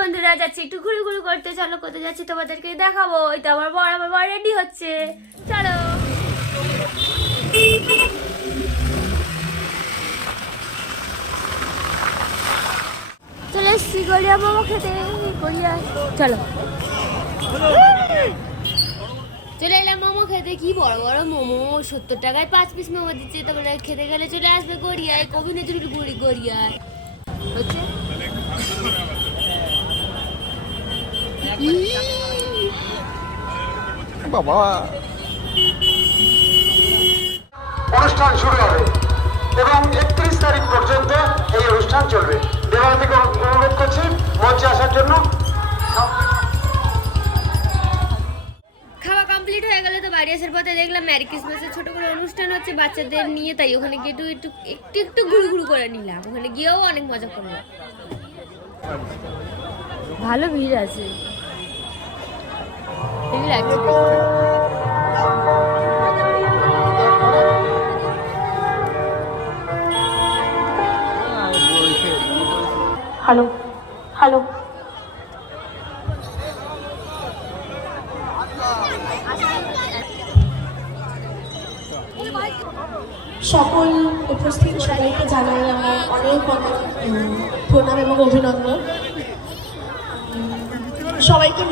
বন্ধুরা, যাচ্ছি একটু ঘুরে ঘুরে করতে। চলো কোথায় যাচ্ছি তোমাদেরকে দেখাবো। ওই তো আমার বর রেডি হচ্ছে। চলো চলে এসছি গড়িয়া মোমো খেতে। গড়িয়া চলো চলে এলাম মোমো খেতে। কি বড় বড় মোমো, 70 টাকায় 5 পিস মোমো দিচ্ছে। তারপরে খেতে গেলে চলে আসবে গড়িয়ায়, কবিনেতুর গড়িয়ায় হচ্ছে। বাবা অনুষ্ঠান শুরু হবে এবং 31 তারিখ পর্যন্ত এই অনুষ্ঠান চলবে। দেবালতিকে অনুরোধ করছি মঞ্চে আসার জন্য। খাওয়া কমপ্লিট হয়ে গেলে তো বাড়ি আসার পথে দেখলাম ম্যারি ক্রিসমাসের ছোট করে অনুষ্ঠান হচ্ছে বাচ্চাদের নিয়ে, তাই ওখানে গিয়ে একটু ঘুরু ঘুরু করে নিলাম। ওখানে গিয়েও অনেক মজা করলাম। ভালো ভিড় আছে, হেভি লাগছে। হ্যালো হ্যালো সকল উপস্থিত সবাইকে জানাই আমার অনেক অনেক প্রণাম এবং অভিনন্দন। সবাইকে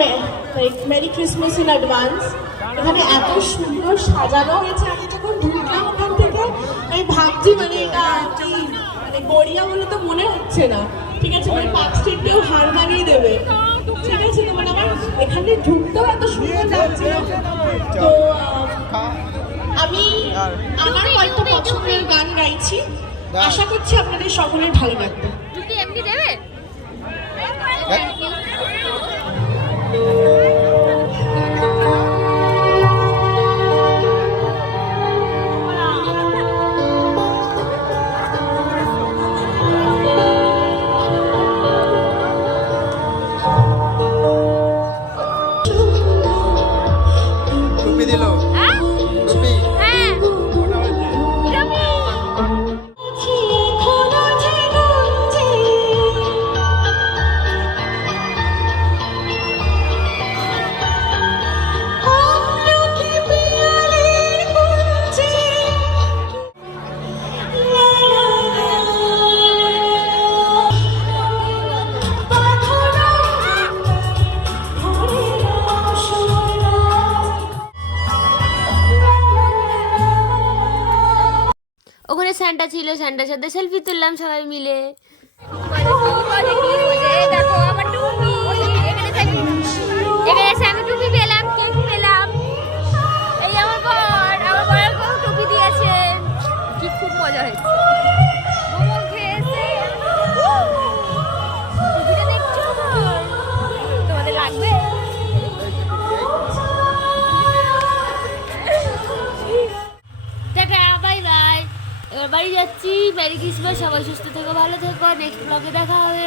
মেরি ক্রিসমাস ইন অ্যাডভান্স। এখানে এত সুন্দর সাজানো হয়েছে, আমি যখন ঢুকলাম ওখান থেকে আমি ভাবছি মানে এটা কি মানে গড়িয়া বলে তো মনে হচ্ছে না। ঠিক আছে, মানে পার্ক স্ট্রিটকেও হার মানিয়ে দেবে। ঠিক আছে, তো মানে আমার এখানে ঢুকতেও এত সুন্দর লাগছিল। তো আমি আমার কয়েকটা পছন্দের গান গাইছি, আশা করছি আপনাদের সকলের ভালো লাগবে। তুমি এমনি দেবে? টুপি দিল টুপি ওখানে স্যান্টা ছিল, স্যান্টার সাথে সেলফি তুললাম সবাই মিলে। আমি টুপি পেলাম, কেক পেলাম। এই আমার বরের টুপি দিয়েছে। কি খুব মজা হয়েছে। মোমো খেয়েছে। টুপিটা দেখছো তোমাদের লাগবে? Tata, bye bye. এবার বাড়ি যাচ্ছি। মেরি ক্রিসমাস, সবাই সুস্থ থেকো, ভালো থেকো। নেক্সট ব্লগে দেখা হবে।